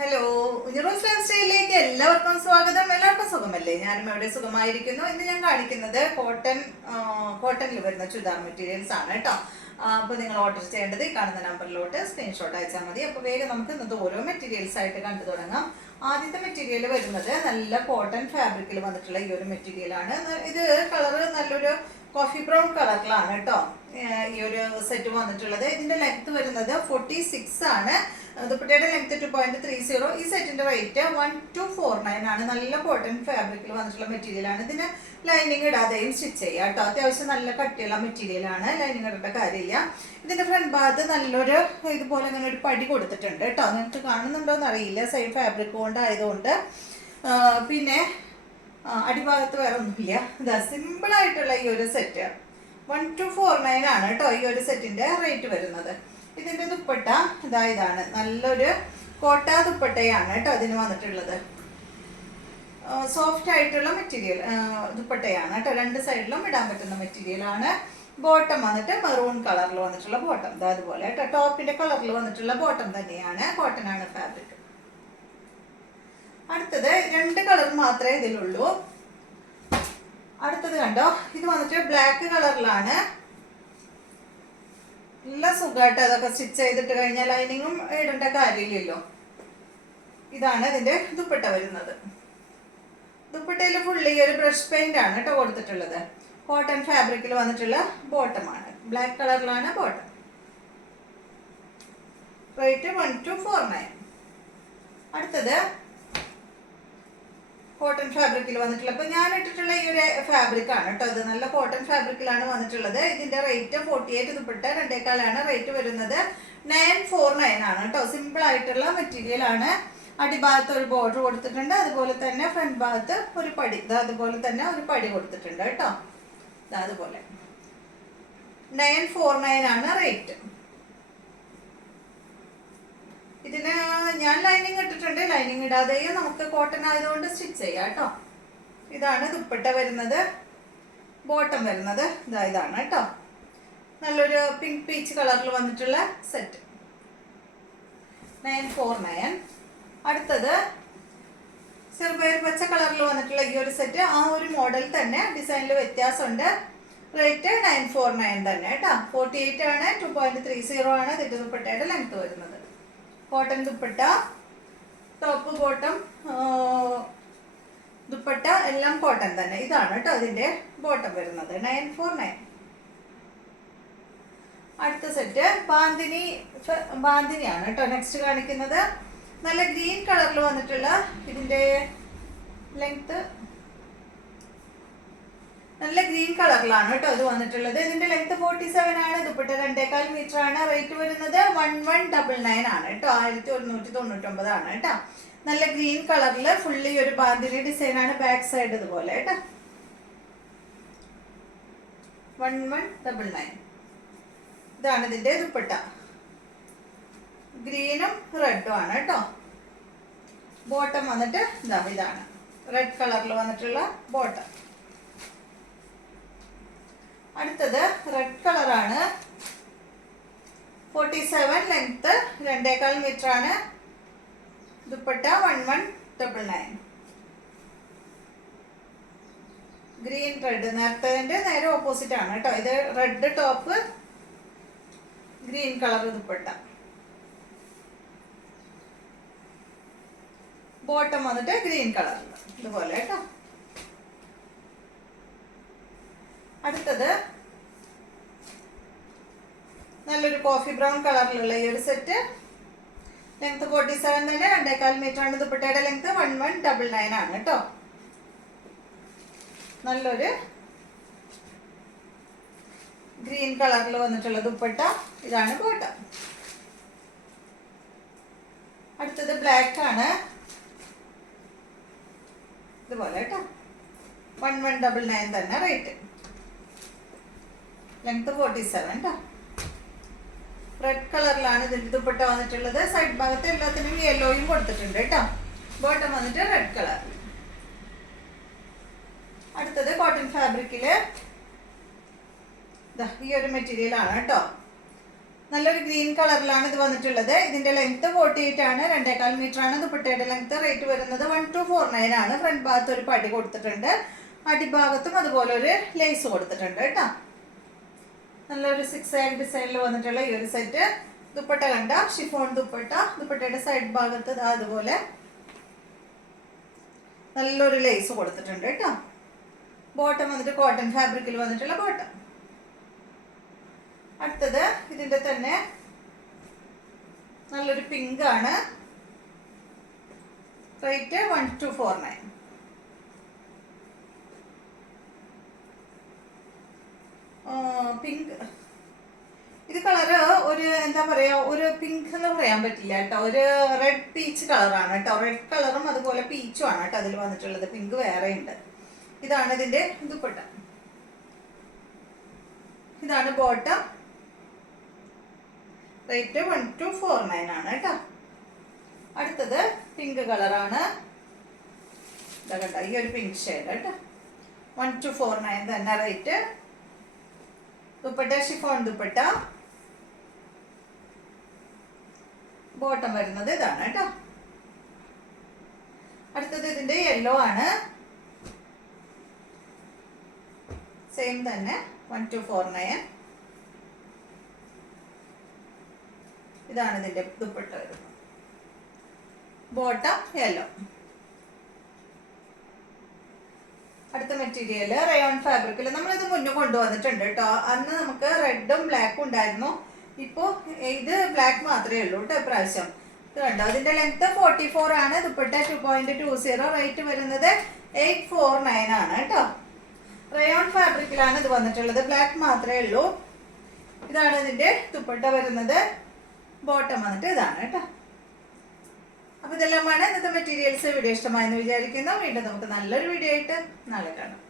Hello, ഉഞ്ഞറോസ് life സ്റ്റൈലിലേക്ക് എല്ലാവർക്കും സ്വാഗതം. എല്ലാവർക്കും സുഖമല്ലേ? ഞാനും ഇവിടെ സുഖമായിരിക്കുന്നു. ഇന്ന് ഞാൻ കാണിക്കുന്നത് കോട്ടണിൽ വരുന്ന ചുരിദാർ മെറ്റീരിയൽസ് ആണ് കേട്ടോ. അപ്പോൾ നിങ്ങൾ ഓർഡർ ചെയ്യേണ്ടത് ഈ കാണുന്ന നമ്പറിലോട്ട് സ്ക്രീൻഷോട്ട് അയച്ചാൽ മതി. അപ്പോൾ വേഗം നമുക്ക് ഇന്നത്തെ ഓരോ മെറ്റീരിയൽസ് ആയിട്ട് കണ്ടു തുടങ്ങാം. ആദ്യത്തെ മെറ്റീരിയൽ വരുന്നത് നല്ല കോട്ടൺ ഫാബ്രിക്കിൽ വന്നിട്ടുള്ള ഈ ഒരു മെറ്റീരിയലാണ്. ഇത് കളറ് നല്ലൊരു കോഫി ബ്രൗൺ കളറിലാണ് കേട്ടോ ഈ ഒരു സെറ്റ് വന്നിട്ടുള്ളത്. ഇതിന്റെ ലെങ്ത് വരുന്നത് 46 ആണ്. ദുപ്പട്ടയുടെ ലെങ്ത് 2.30. ഈ സെറ്റിന്റെ റേറ്റ് 1249 ആണ്. നല്ല കോട്ടൺ ഫാബ്രിക്കിൽ വന്നിട്ടുള്ള മെറ്റീരിയൽ ആണ്. ഇതിന് ലൈനിങ് ഇടാതെയും സ്റ്റിച്ച് ചെയ്യാം കേട്ടോ. അത്യാവശ്യം നല്ല കട്ടിയുള്ള മെറ്റീരിയൽ ആണ്, ലൈനിങ് ഇടേണ്ട കാര്യമില്ല. ഇതിന്റെ ഫ്രണ്ട് ഭാഗത്ത് നല്ലൊരു ഇതുപോലെ അങ്ങനെ ഒരു പടി കൊടുത്തിട്ടുണ്ട് കേട്ടോ. നിങ്ങൾക്ക് കാണുന്നുണ്ടോ എന്ന് അറിയില്ല, സൈഡ് ഫാബ്രിക് കൊണ്ടായതുകൊണ്ട്. പിന്നെ അടിഭാഗത്ത് വേറെ ഒന്നുമില്ല. ഇതാ സിമ്പിൾ ആയിട്ടുള്ള ഈ ഒരു സെറ്റ് 1249 ആണ് കേട്ടോ ഈ ഒരു സെറ്റിന്റെ റേറ്റ് വരുന്നത്. ഇതിന്റെ ദുപ്പട്ട ഇതാണ്, നല്ലൊരു കോട്ട ദുപ്പട്ടയാണ് കേട്ടോ അതിന് വന്നിട്ടുള്ളത്. സോഫ്റ്റ് ആയിട്ടുള്ള മെറ്റീരിയൽ ദുപ്പട്ടയാണ് കേട്ടോ. രണ്ട് സൈഡിലും ഇടാൻ പറ്റുന്ന മെറ്റീരിയൽ ആണ്. ബോട്ടം വന്നിട്ട് മെറൂൺ കളറിൽ വന്നിട്ടുള്ള ബോട്ടം, അതുപോലെ കേട്ടോ. ടോപ്പിന്റെ കളറിൽ വന്നിട്ടുള്ള ബോട്ടം തന്നെയാണ്, കോട്ടൺ ആണ് ഫാബ്രിക്. അടുത്തത് രണ്ട് കളർ മാത്രമേ ഇതിലുള്ളൂ. അടുത്തത് കണ്ടോ, ഇത് വന്നിട്ട് ബ്ലാക്ക് കളറിലാണ്. നല്ല സുഖമായിട്ട് അതൊക്കെ സ്റ്റിച്ച് ചെയ്തിട്ട് കഴിഞ്ഞാൽ ലൈനിങ്ങും ഇടേണ്ട കാര്യമില്ലല്ലോ. ഇതാണ് ഇതിന്റെ ദുപ്പട്ട വരുന്നത്. ദുപ്പട്ടയിൽ ഫുള്ളി ഒരു ബ്രഷ് പെയിന്റ് ആണ് കേട്ടോ കൊടുത്തിട്ടുള്ളത്. കോട്ടൺ ഫാബ്രിക്കിൽ വന്നിട്ടുള്ള ബോട്ടമാണ്, ബ്ലാക്ക് കളറിലാണ് ബോട്ടം. റേറ്റ് 1249. അടുത്തത് കോട്ടൺ ഫാബ്രിക്കിൽ വന്നിട്ടുള്ള, അപ്പൊ ഞാൻ ഇട്ടിട്ടുള്ള ഈ ഒരു ഫാബ്രിക് ആണ് കേട്ടോ. ഇത് നല്ല കോട്ടൺ ഫാബ്രിക്കിലാണ് വന്നിട്ടുള്ളത്. ഇതിന്റെ റേറ്റ് 48. ദുപ്പട്ട 2.25 റേറ്റ് വരുന്നത്. 949 ആണ് കേട്ടോ. സിമ്പിൾ ആയിട്ടുള്ള മെറ്റീരിയൽ ആണ്. അടിഭാഗത്ത് ഒരു ബോർഡർ കൊടുത്തിട്ടുണ്ട്, അതുപോലെ തന്നെ ഫ്രണ്ട് ഭാഗത്ത് ഒരു പടി, അതുപോലെ തന്നെ ഒരു പടി കൊടുത്തിട്ടുണ്ട് കേട്ടോ. അതുപോലെ 949 ആണ് റേറ്റ്. ഇതിന് ഞാൻ ലൈനിങ് ഇട്ടിട്ടുണ്ട്, ലൈനിങ് ഇടാതെയും നമുക്ക് കോട്ടൺ ആയതുകൊണ്ട് സ്റ്റിച്ച് ചെയ്യാം കേട്ടോ. ഇതാണ് ദുപ്പട്ട വരുന്നത്. ബോട്ടം വരുന്നത് ഇതാണ് കേട്ടോ. നല്ലൊരു പിങ്ക് പീച്ച് കളറിൽ വന്നിട്ടുള്ള സെറ്റ് 949. അടുത്തത് ചെറുപയർ പച്ച കളറിൽ വന്നിട്ടുള്ള ഈ ഒരു സെറ്റ്, ആ ഒരു മോഡൽ തന്നെ, ഡിസൈനിൽ വ്യത്യാസമുണ്ട്. റേറ്റ് 949 തന്നെ കേട്ടോ. 48 ആണ്, 2.30 ആണ് ഇതിന്റെ ദുപ്പട്ടയുടെ ലെങ്ത് വരുന്നത്. Cotton dupatta, top bottom dupatta എല്ലാം കോട്ടൺ തന്നെ. ഇതാണ് കേട്ടോ അതിന്റെ ബോട്ടം വരുന്നത്. 949. അടുത്ത സെറ്റ് ബാന്തിനിയാണ് കേട്ടോ നെക്സ്റ്റ് കാണിക്കുന്നത്. നല്ല ഗ്രീൻ കളറിൽ വന്നിട്ടുള്ള, ഇതിന്റെ ലെങ്ത് നല്ല ഗ്രീൻ കളറിലാണ് കേട്ടോ ഇത് വന്നിട്ടുള്ളത്. ഇതിന്റെ ലെങ്ത് 47 ആണ്. ദുപ്പട്ട 2.25 മീറ്റർ ആണ്. റേറ്റ് വരുന്നത് 1199 ആണ് കേട്ടോ. 1199 ആണ് കേട്ടോ. നല്ല ഗ്രീൻ കളറിൽ ഫുള്ളി ഒരു ബാന്തിനി ഡിസൈൻ ആണ്. ബാക്ക് സൈഡ് ഇതുപോലെ കേട്ടോ. 1199. ഇതാണ് ഇതിന്റെ ദുപ്പട്ട. ഗ്രീനും റെഡും ആണ് കേട്ടോ. ബോട്ടം വന്നിട്ട് ഇതാണ്, റെഡ് കളറിൽ വന്നിട്ടുള്ള ബോട്ടം. അടുത്തത് റെഡ് കളറാണ്. 47 ലെങ്ത്, 2.25 മീറ്റർ ആണ്. ദുപ്പട്ട 1199. ഗ്രീൻ റെഡ്, നേരത്തെ നേരെ ഓപ്പോസിറ്റ് ആണ് കേട്ടോ. ഇത് red top, green colour dupatta. Bottom വന്നിട്ട് ഗ്രീൻ കളറിൽ ഇതുപോലെ കേട്ടോ. അടുത്തത് നല്ലൊരു കോഫി ബ്രൗൺ കളറിലുള്ള ഈ ഒരു സെറ്റ്. ലെങ്ത് 47 തന്നെ, 2.25 മീറ്റർ ആണ്. ദുപ്പട്ടയുടെ ലെങ്ത് 1199 ആണ് കേട്ടോ. നല്ലൊരു ഗ്രീൻ കളറിൽ വന്നിട്ടുള്ള ദുപ്പട്ട. ഇതാണ് ബോട്ടം. അടുത്തത് ബ്ലാക്ക് ആണ്, ഇതുപോലെ കേട്ടോ. 1199 തന്നെ റേറ്റ്. ലെങ്ത് 47 കേട്ടോ. റെഡ് കളറിലാണ് ഇതിന്റെ ദുപ്പട്ട വന്നിട്ടുള്ളത്. സൈഡ് ഭാഗത്ത് എല്ലാത്തിനും യെല്ലോയും കൊടുത്തിട്ടുണ്ട് കേട്ടോ. ബോട്ടം വന്നിട്ട് റെഡ് കളർ. അടുത്തത് കോട്ടൺ ഫാബ്രിക്കില് ഈ ഒരു മെറ്റീരിയൽ ആണ് കേട്ടോ. നല്ലൊരു ഗ്രീൻ കളറിലാണ് ഇത് വന്നിട്ടുള്ളത്. ഇതിന്റെ ലെങ്ത് 48 ആണ്, 2.25 മീറ്റർ ആണ് ദുപ്പട്ടയുടെ ലെങ്ത്. റേറ്റ് വരുന്നത് 1249 ആണ്. ഫ്രണ്ട് ഭാഗത്ത് ഒരു പടി കൊടുത്തിട്ടുണ്ട്, അടിഭാഗത്തും അതുപോലെ ഒരു ലേസ് കൊടുത്തിട്ടുണ്ട് കേട്ടോ. നല്ലൊരു 6 സൈഡ് ഡിസൈനിൽ വന്നിട്ടുള്ള ഈ ഒരു സെറ്റ്. ദുപ്പട്ട കണ്ട ഷിഫോൺ ദുപ്പട്ട. ദുപ്പട്ടയുടെ സൈഡ് ഭാഗത്ത് അതുപോലെ നല്ലൊരു ലേസ് കൊടുത്തിട്ടുണ്ട് കേട്ടോ. ബോട്ടം വന്നിട്ട് കോട്ടൺ ഫാബ്രിക്കിൽ വന്നിട്ടുള്ള ബോട്ടം. അടുത്തത് ഇതിന്റെ തന്നെ നല്ലൊരു പിങ്ക് ആണ്. റേറ്റ് 1249. പിങ്ക് ഇത് കളറ് ഒരു എന്താ പറയാ, ഒരു പിങ്ക് എന്ന് പറയാൻ പറ്റില്ല കേട്ടോ, ഒരു റെഡ് പീച്ച് കളറാണ് കേട്ടോ. റെഡ് കളറും അതുപോലെ പീച്ചും ആണ് കേട്ടോ അതിൽ വന്നിട്ടുള്ളത്. പിങ്ക് വേറെ ഉണ്ട്. ഇതാണ് ഇതിന്റെ ദുപ്പട്ട. ഇതാണ് ബോട്ടം. റേറ്റ് 1249 ആണ് കേട്ടോ. അടുത്തത് പിങ്ക് കളറാണ്. ഇതാ കേട്ടോ, ഈ ഒരു പിങ്ക് ഷെയ്ഡ് കേട്ടോ. 1249 തന്നെ rate. Dupatta chiffon dupatta. Bottom വരുന്നത് ഇതാണ് കേട്ടോ. അടുത്തത് ഇതിന്റെ യെല്ലോ ആണ്. സെയിം തന്നെ 1249. ഇതാണ് ഇതിന്റെ ദുപ്പട്ട വരുന്നത്. Bottom yellow. അടുത്ത മെറ്റീരിയൽ റയോൺ ഫാബ്രിക്കിൽ നമ്മളിത് മുന്നേ കൊണ്ടുവന്നിട്ടുണ്ട് കേട്ടോ. അന്ന് നമുക്ക് റെഡും ബ്ലാക്കും ഉണ്ടായിരുന്നു. ഇപ്പോൾ ഇത് ബ്ലാക്ക് മാത്രമേ ഉള്ളൂ കേട്ടോ ഇപ്രാവശ്യം. ഇത് കണ്ടോ, ഇതിന്റെ ലെങ്ത് 44 ആണ്. ദുപ്പട്ട 2.20. റേറ്റ് വരുന്നത് 849 ആണ് കേട്ടോ. റയോൺ ഫാബ്രിക്കിലാണ് ഇത് വന്നിട്ടുള്ളത്. ബ്ലാക്ക് മാത്രമേ ഉള്ളൂ. ഇതാണ് ഇതിന്റെ ദുപ്പട്ട വരുന്നത്. ബോട്ടം വന്നിട്ട് ഇതാണ് കേട്ടോ. അപ്പൊ ഇതെല്ലാമാണ് ഇന്നത്തെ മെറ്റീരിയൽസ്. വീഡിയോ ഇഷ്ടമായെന്ന് വിചാരിക്കുന്നു. വീണ്ടും നമുക്ക് നല്ലൊരു വീഡിയോ ആയിട്ട് നാളെ കാണാം.